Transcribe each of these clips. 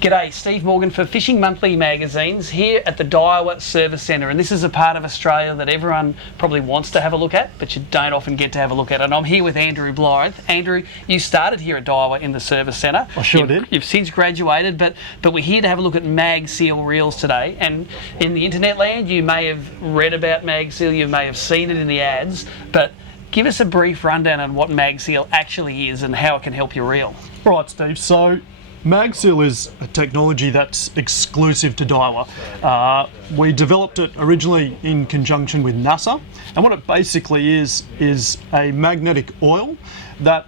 G'day, Steve Morgan for Fishing Monthly magazines here at the Daiwa Service Centre, and this is a part of Australia that everyone probably wants to have a look at, but you don't often get to have a look at. And I'm here with Andrew Blyth. Andrew, you started here at Daiwa in the Service Centre. I sure did. You've since graduated, but we're here to have a look at Magseal reels today. And in the internet land, you may have read about Magseal, you may have seen it in the ads, but give us a brief rundown on what Magseal actually is and how it can help your reel. Right, Steve. So Magseal is a technology that's exclusive to Daiwa. We developed it originally in conjunction with NASA, and what it basically is a magnetic oil that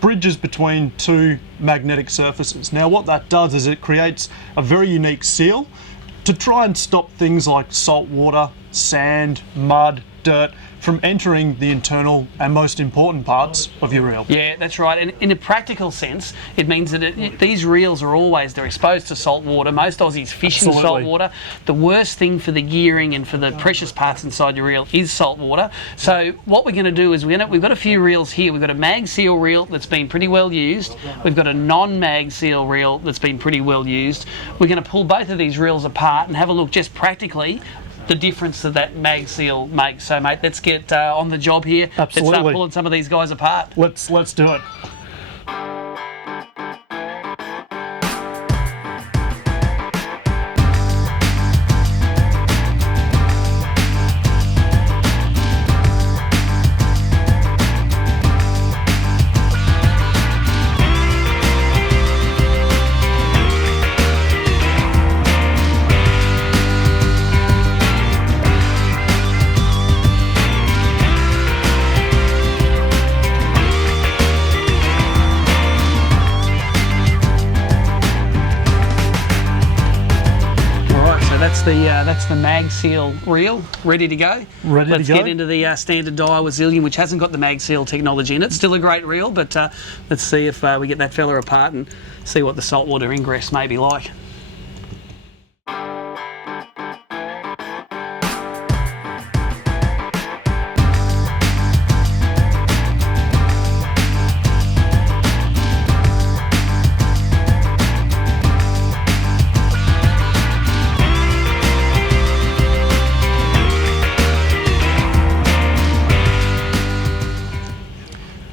bridges between two magnetic surfaces. Now what that does is it creates a very unique seal to try and stop things like salt water, sand, mud, dirt from entering the internal and most important parts of your reel. Yeah, that's right. And in a practical sense, it means that these reels are they're exposed to salt water. Most Aussies fish in salt water. The worst thing for the gearing and for the precious parts inside your reel is salt water. So what we're going to do is we've got a few reels here. We've got a Magseal reel that's been pretty well used. We've got a non-Magseal reel that's been pretty well used. We're going to pull both of these reels apart and have a look just practically the difference that Magseal makes. So mate, let's get on the job here. Absolutely. Let's start pulling some of these guys apart. Let's do it. That's the Magseal reel, ready to go. Let's get into the standard Daiwa Zillion, which hasn't got the Magseal technology in it. Still a great reel, but let's see if we get that fella apart and see what the saltwater ingress may be like.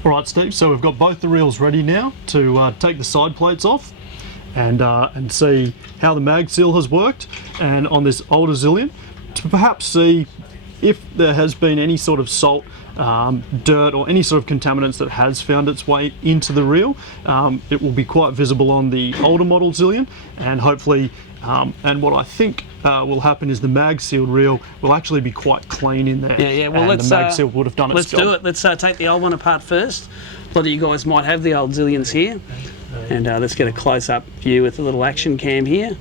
Alright Steve, so we've got both the reels ready now to take the side plates off and see how the Magseal has worked, and on this older Zillion to perhaps see if there has been any sort of salt, dirt or any sort of contaminants that has found its way into the reel. It will be quite visible on the older model Zillion, and hopefully and what I think will happen is the Magseal reel will actually be quite clean in there. Yeah. Well, the Magseal would have done its job. Let's do it. Let's take the old one apart first. A lot of you guys might have the old Zillions here, and let's get a close-up view with a little action cam here.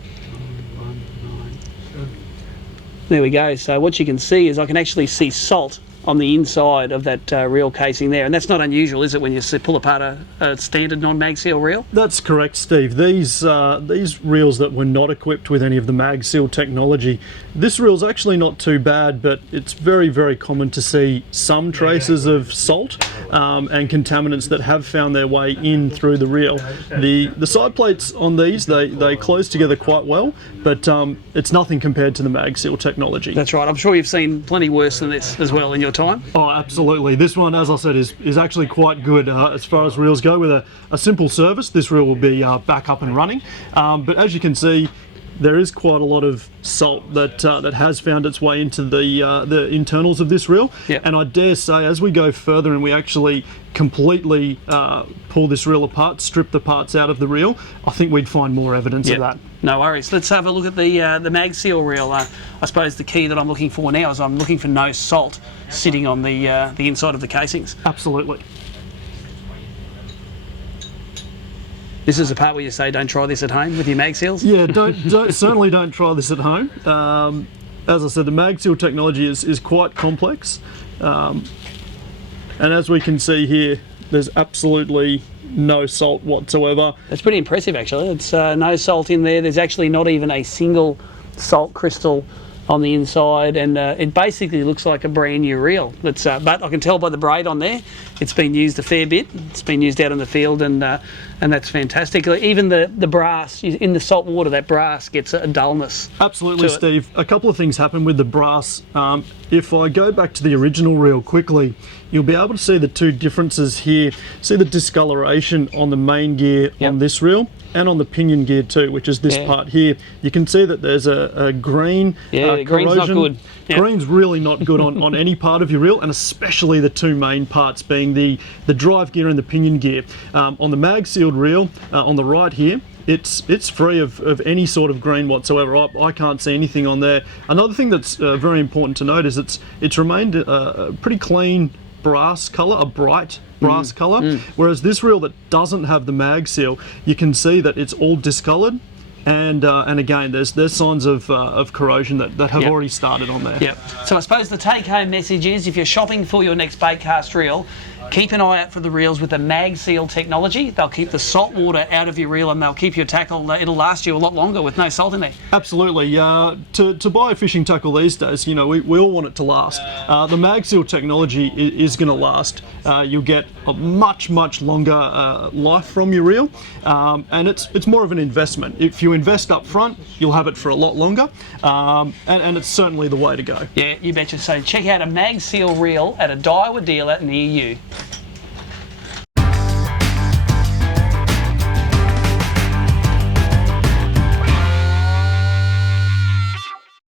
There we go. So what you can see is I can actually see salt on the inside of that reel casing there, and that's not unusual, is it, when you pull apart a standard non-Magseal reel? That's correct, Steve. These reels that were not equipped with any of the Magseal technology, this reel's actually not too bad, but it's very, very common to see some traces of salt and contaminants that have found their way in through the reel. The side plates on these, they close together quite well, but it's nothing compared to the Magseal technology. That's right. I'm sure you've seen plenty worse than this as well in your time. Oh, absolutely. This one, as I said, is actually quite good as far as reels go. With a simple service, this reel will be back up and running. But as you can see, there is quite a lot of salt that has found its way into the internals of this reel. Yep. And I dare say, as we go further and we actually completely pull this reel apart, strip the parts out of the reel, I think we'd find more evidence of that. No worries. Let's have a look at the Magseal reel. I suppose the key that I'm looking for now is I'm looking for no salt sitting on the inside of the casings. Absolutely. This is the part where you say don't try this at home with your Magseals? Yeah, certainly don't try this at home. As I said, the Magseal technology is quite complex. And as we can see here, there's absolutely no salt whatsoever. That's pretty impressive actually. It's no salt in there. There's actually not even a single salt crystal on the inside, and it basically looks like a brand new reel. But I can tell by the braid on there, it's been used a fair bit. It's been used out in the field, and and that's fantastic. Even the brass in the salt water, that brass gets a dullness. Absolutely, Steve. A couple of things happen with the brass. If I go back to the original reel quickly, you'll be able to see the two differences here. See the discoloration on the main gear on this reel and on the pinion gear too, which is this part here. You can see that there's a green corrosion. Green's not good. Green's really not good on any part of your reel, and especially the two main parts being the drive gear and the pinion gear. On the mag sealed reel, on the right here, it's free of any sort of grain whatsoever. I can't see anything on there. Another thing that's very important to note is it's remained a pretty clean brass colour, a bright brass colour, whereas this reel that doesn't have the mag seal, you can see that it's all discoloured. And again, there's signs of corrosion that have already started on there. Yep. So I suppose the take-home message is, if you're shopping for your next baitcast reel, keep an eye out for the reels with the Magseal technology. They'll keep the salt water out of your reel, and they'll keep your tackle. It'll last you a lot longer with no salt in there. Absolutely. To buy a fishing tackle these days, you know, we all want it to last. The Magseal technology is going to last. You'll get a much longer life from your reel, and it's more of an investment. If you invest up front, you'll have it for a lot longer, and it's certainly the way to go. Yeah, you betcha. So check out a Magseal reel at a Daiwa dealer near you.